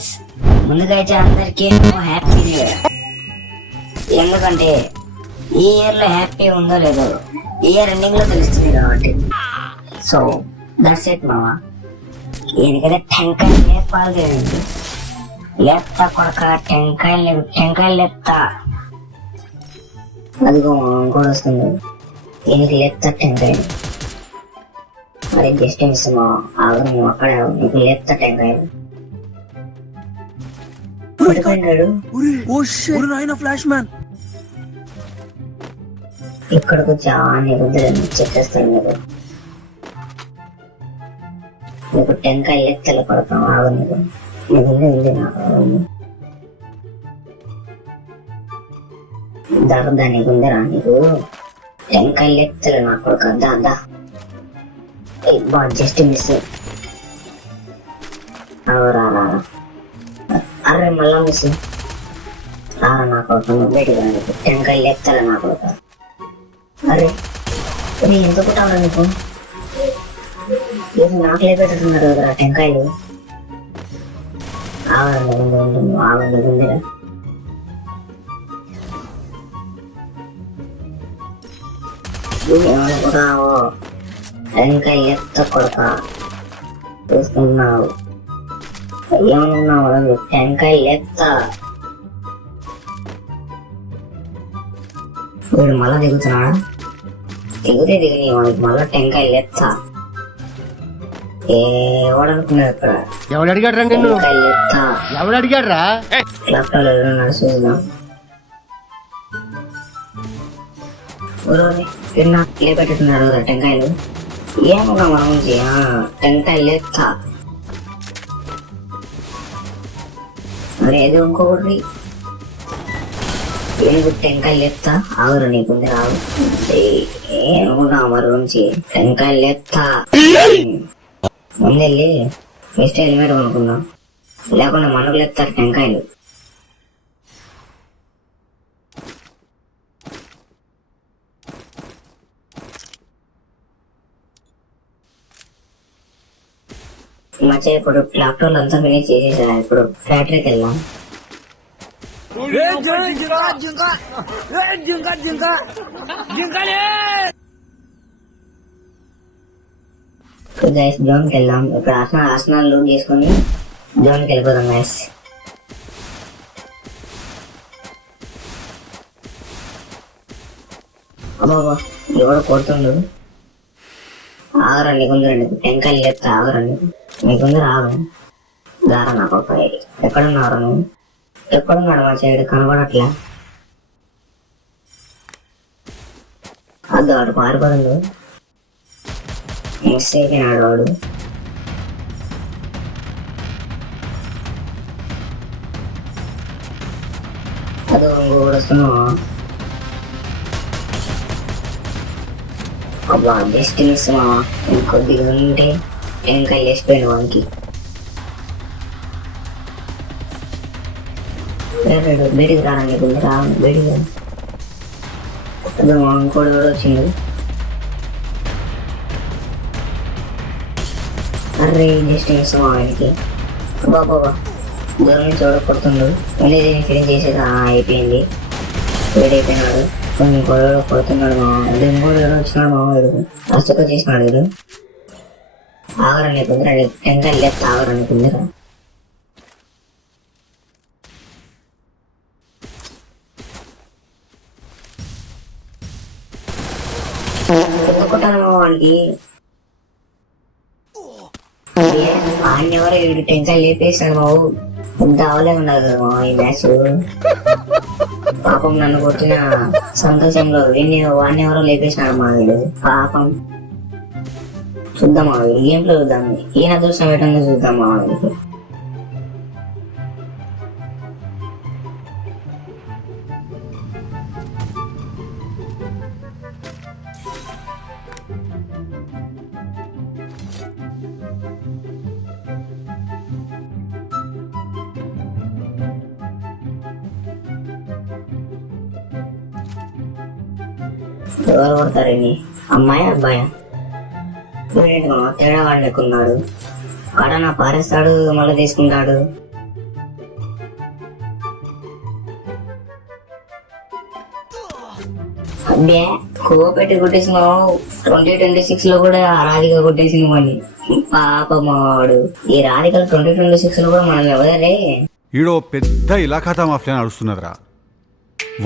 Guys, ముందుగా అయితే అందరికీ హ్యాపీ న్యూ ఇయర్. ఎందుకంటే ఈ ఇయర్ లో హ్యాపీ ఉందో లేదో ఇయర్ ఎండింగ్ లో తెలుస్తుంది కాబట్టి. సో దట్స్ ఇట్ మామా. ఈయనకైతే టెంకాయ లేపాలి తెలియదు. లేపుతా కొడక టెంకాయలు లేపుతా. అదిగో ఇంకోటి వస్తుంది. ఈయనకి లేపుతా టెంకాయ. మరి జస్ట్ మిస్ మా ఆవిడ నువ్వు అక్కడే నీకు లేపుతా టెంకాయలు. పడిపోయినాడు. ఇక్కడికి వచ్చా నీకు చెప్పేస్తాను. నీకు టెంకాయ లెక్కలు పడతాం. ఆగు నీకు ఉంది దరదా నీకుందరా? నీకు టెంకాయ లెక్కలు నా కొడుకు. దా జస్ట్ మిస్. రా అరే మళ్ళా మిస్. రారా నా కొడుకు, బయటికి రా. నీకు టెంకాయ లెక్కలు నా కొడుకు. అరే ఎంత పుట్టాలా నీకు? ఇది నాకు లేపెట్టున్నారు కదా టెంకాయలు. ఆగండి ఉందిరా. ఏమనుకున్నావు? టెంకాయలు ఎత్త కొడక చూసుకుంటున్నావు. ఏమనుకున్నావు? టెంకాయలు ఎత్త. వీడు మళ్ళా దిగుతున్నాడా? దిగుతే దిగి వాడికి మళ్ళా టెంకాయలు ఎత్తా. ఎవడనుకున్నావు ఇక్కడ? ఎవడు అడిగాడ్రా నిన్ను? ఎవడు అడిగాడ్రా? ల్యాప్టాప్ ఎవరున్నారు చూద్దాం. లేపెట్టున్నారు కదా టెంకాయలు. ఏమన్నా మనం టెంకాయలు లేపుతా. మరి ఏదో ఇంకొకటి ఏనుగు టెంకాయలు లేపుతా. ఆగురు నీకుంది రావు. ఏమన్నా మరి నుంచి టెంకాయలు లేపుతా. ముందెళ్ళి ఫస్ట్ హెల్మెట్ కొనుక్కున్నాం, లేకుండా మనకు లేపుతారు టెంకాయలు. మధ్య ఇప్పుడు ల్యాప్టాప్ అంతా ఫినిష్ చేసేసా. ఇప్పుడు ఫ్యాక్టరీకి వెళ్దాం. గైస్ జోన్కి వెళ్దాం. ఇక్కడ ఆసనాలు లూట్ చేసుకుని జోన్కి వెళ్ళిపోదాం గైస్. అబ్బాబా ఎవడో కొడుతుండు. ఆగరా నీకుందరండి టెంకాయలు లేపుతా. ఆగరండి నీకుందరు ఆగు. దారా నాకు ఒక ఎక్కడున్నారా నువ్వు? ఎక్కడున్నాడు మా సైడ్ కనబడట్లే. అద్దు వాడు పారిపోతుంది. మిస్ అయిపోయినాడు వాడు. అదో ఇంకోటి వస్తున్నావు. అబ్బా జస్ట్ మిస్ మా. ఇంకొద్దిగా ఉంటే టెంకాయలు వేసిపోయాను వానికి. బయటికి రారా నీకు రా. బయటికి అదో ఇంకోటి కూడా వచ్చింది. అర్రే జస్ట్ మిస్ మా వాడికి. బాబా దూరం నుంచి ఎవడో కొడుతుండు. మళ్ళీ దీన్ని ఫినిష్ చేసేది అయిపోయింది. వేడైపోయినాడు. ఇంకోటి కొడుతున్నాడు మా. ఇంకోటి వచ్చినాడు మా వాడు. ఫస్ట్ చేసినాడు వీడు. ఆగరాన్ని కుందరా టెంకాయలు లేకపోతే ఆగరాన్ని కుందరా. కొట్టాను మా వాడికి. ఆయన ఎవరో వీడు టెంకాయలు లేపేసాడు బాబు. ఎంత అవలే ఉండదు కదా మా ఈ మ్యాచ్. పాపం నన్ను కొట్టిన సంతోషంలో వాడిని ఎవరో లేపేసినాడు మా వీడు. పాపం చూద్దాం మా వీడు గేమ్ లో చూద్దాం. ఈయన అదృష్టం పెట్టంగా చూద్దాం మా వీడికి. ఎవరు కొడతారని? అమ్మాయి అబ్బాయా? తేడా వాడు లెక్కున్నాడు. ఆడ నా పారేస్తాడు మళ్ళీ తీసుకుంటాడు. అబ్బే కోపెట్టి కొట్టేసినావు 2026 లో కూడా ఆ రాధిక కొట్టేసింది మని పాపమాడు ఈ రాధికలు 2026 లో కూడా మనం ఎవరే ఈడో పెద్ద ఇలాఖాతా మాఫియా నడుస్తున్నదిరా.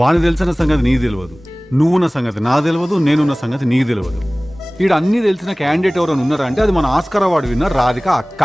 వాని తెలిసిన సంగతి నీకు తెలియదు, నువ్వున్న సంగతి నాకు తెలియదు, నేనున్న సంగతి నీకు తెలియదు. ఈడ అన్నీ తెలిసిన క్యాండిడేట్ ఎవరైనా ఉన్నారా అంటే అది మన ఆస్కార్ అవార్డు విన్న రాధిక అక్క.